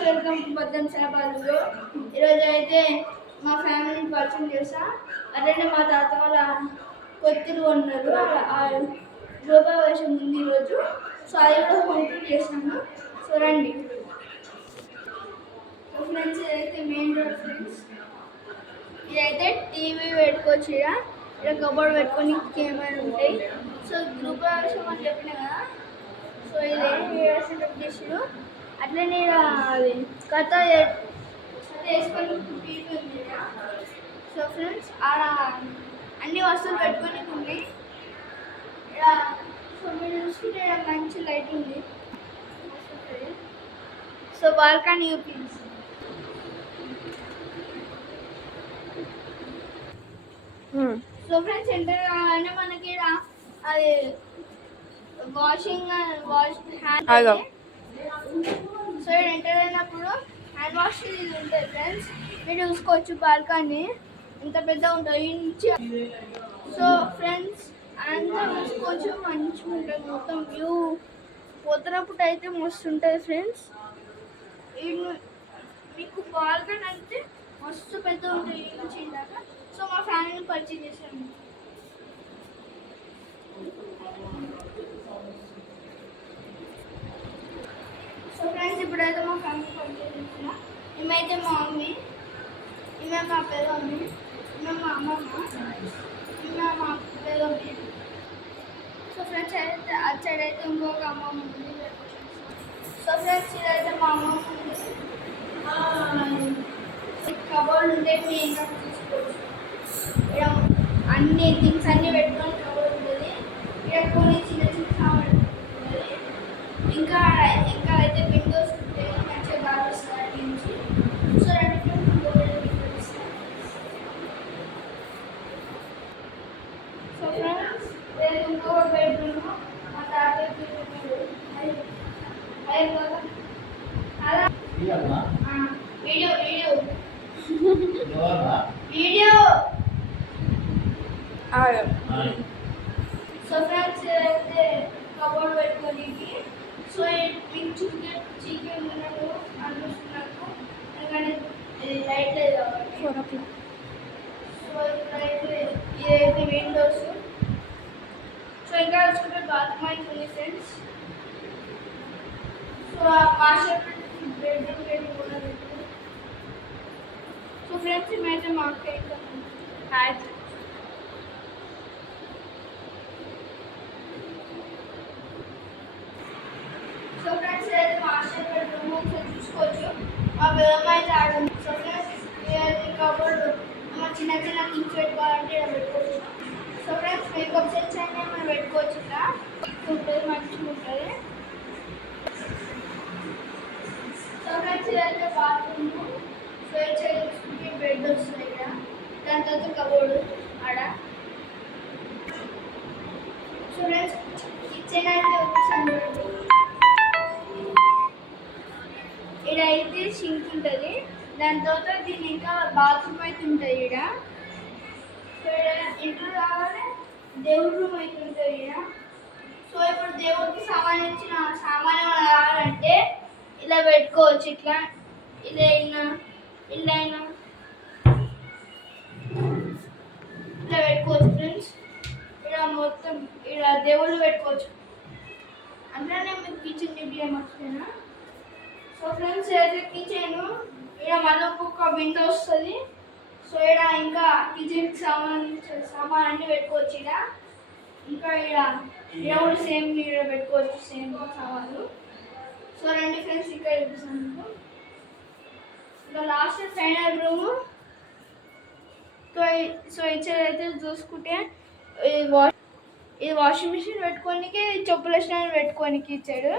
Viewers welcome to బద్దం సేపాలు. ఈరోజు అయితే మా ఫ్యామిలీని పరిచయం చేసా. అట్లనే మా తాత వాళ్ళ కొత్తలు ఉన్నారు, గృహప్రవేశం ఉంది ఈరోజు. సో అది కూడా హోమ్ టూర్ చేసాము. సో రండి ఫ్రెండ్స్. ఇదైతే మెయిన్ డోర్ ఫ్రెండ్స్. ఇదైతే టీవీ పెట్టుకోవచ్చు, ఇక్కడ కబోర్డ్ పెట్టుకొని కెమెరా ఉంటాయి. సో గృహప్రవేశం అని చెప్పిన కదా, సో ఇది సెటప్ చేసారు. అట్లనే అది కథ వేసుకొని టీవీ ఉంది. సో ఫ్రెండ్స్ ఆడ అన్ని వస్తువులు పెట్టుకొని ఉన్నాయి. సో మీరు చూసుకుంటే మంచి లైట్ ఉంది. సో బాల్కనీ యూపీస్. సో ఫ్రెండ్స్ ఎంటర్ కాగానే మనకి అది వాష్ హ్యాండ్. సో ఎంటర్ అయినప్పుడు హ్యాండ్ వాష్ ఇది ఉంటుంది ఫ్రెండ్స్. మీరు చూసుకోవచ్చు బాల్కనీ ఎంత పెద్ద ఉంటుంది ఈ నుంచి. సో ఫ్రెండ్స్ అంతా చూసుకోవచ్చు, మంచిగా ఉంటుంది మొత్తం వ్యూ. పొద్దునప్పుడు అయితే మస్తు ఉంటుంది ఫ్రెండ్స్. మీకు బాల్కనీ అయితే మస్తు పెద్ద ఉంటుంది ఈ నుంచి ఇందాక. సో మా ఫ్యామిలీని పరిచయం చేశాను. సో ఫ్రెండ్స్ ఇప్పుడైతే మా ఫ్యామిలీ పరిచయం చేసిన. ఈమెయితే మా మమ్మీ, ఈమె మా పెద్ద మమ్మీ, ఈమె మా అమ్మమ్మ, ఈమె మా పెద్ద మమ్మీ. సో ఫ్రెండ్స్ అయితే అటు సైడ్ అయితే ఇంకొక అమ్మమ్మ ఉంది. సో ఫ్రెండ్స్ ఇదైతే మా అమ్మమ్మ ఉంది. కబోర్డ్ ఉంటే మీరు ఇంకా చూసుకోవచ్చు. ఇక్కడ అన్ని థింగ్స్ అన్నీ పెట్టుకొని కబోర్డ్ ఉంటుంది. ఇక్కడ కొన్ని చిన్న చిన్న సామాన్లు ఉంటుంది. ఇంకా అయితే విండోస్ ఉంటాయి, మంచిగా గాలి వస్తుంది అటు నుంచి. సో సో ఫ్రెండ్స్ ఇంకో బెడ్రూమ్ మా తాతయ్య video video video. So friends అయితే కబోర్డ్ పెట్టుకోనికి. సో మీకు చికెన్ ఉన్నట్టు అనిపిస్తున్నట్టు, ఎందుకంటే లైట్ లేదు కాబట్టి. సో ఇప్పుడైతే ఇదైతే విండోస్. సో ఇంకా చూసుకుంటే బాత్రూమ్ ఉంది ఫ్రెండ్స్. సో మాస్టర్ బెడ్రూమ్ కూడా ఉంది. సో ఫ్రెండ్స్ ఇమైతే మా అక్క ఇంకా హాయ్. సో ఫ్రెండ్స్ అయితే మాస్టర్ బెడ్రూమ్ ఒకసారి చూసుకోవచ్చు. మా బెదమ్మ అయితే ఆడుంది. సో ఫ్రెండ్స్ ఇదైతే కబోర్డ్ మా చిన్న చిన్న థింగ్స్ పెట్టుకోవాలంటే ఇలా పెట్టుకోవచ్చు. సో ఫ్రెండ్స్ మేకప్ సెట్స్ అయినా మనం పెట్టుకోవచ్చు. ఇలా ఉంటుంది, మంచిగా ఉంటుంది. సో ఫ్రెండ్స్ ఇదైతే బాత్రూమ్. సో ఇచ్చే చూసుకుంటే బెడ్ వస్తుంది ఇక్కడ. దాని తర్వాత కబోర్డు ఆడ. సో ఫ్రెండ్స్ కిచెన్ అయితే ఒకసారి ఇక్కడ అయితే సింక్ ఉంటుంది. దాని తర్వాత దీని ఇంకా బాత్రూమ్ అయితే ఉంటుంది ఇక్కడ. సో ఇక్కడ ఇంటర్ కావాలి, దేవుడి రూమ్ అయితే ఉంటుంది ఇక్కడ. సో ఇప్పుడు దేవుడికి సంబంధించిన సామాన్యం కావాలంటే ఇలా పెట్టుకోవచ్చు. ఇట్లా ఇలా అయినా ఇలా అయినా ఇలా పెట్టుకోవచ్చు ఫ్రెండ్స్. ఇక్కడ మొత్తం ఇక్కడ దేవుళ్ళు పెట్టుకోవచ్చు. అందులోనే మీకు కిచెన్ చూపించడం మర్చిపోయినా. సో ఫ్రెండ్స్ అయితే కిచెన్ ఇక్కడ మళ్ళీ ఒక్కొక్క విండో వస్తుంది. సో ఇక్కడ ఇంకా కిచెన్కి సంబంధించిన సామాన్ అన్నీ పెట్టుకోవచ్చు. ఇక్కడ ఇంకా ఇక్కడ కూడా సేమ్ ఇక్కడ పెట్టుకోవచ్చు, సేమ్ సామాన్లు. సో రండి ఫ్రెండ్స్ ఇక్కడ చూపిస్తాను. ఇంకా లాస్ట్ ఫైనల్ రూము. సో ఇచ్చేదైతే చూసుకుంటే ఇది వాషింగ్ మిషన్ పెట్టుకోనికి, చెప్పుల స్టాండ్ పెట్టుకోనికి ఇచ్చాడు.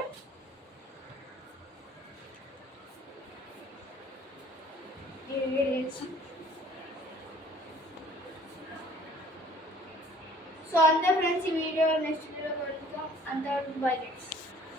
సో అంతే ఫ్రెండ్స్, ఈ వీడియో నెక్స్ట్ వీడియో కలుద్దాం. అంతవరకు బై.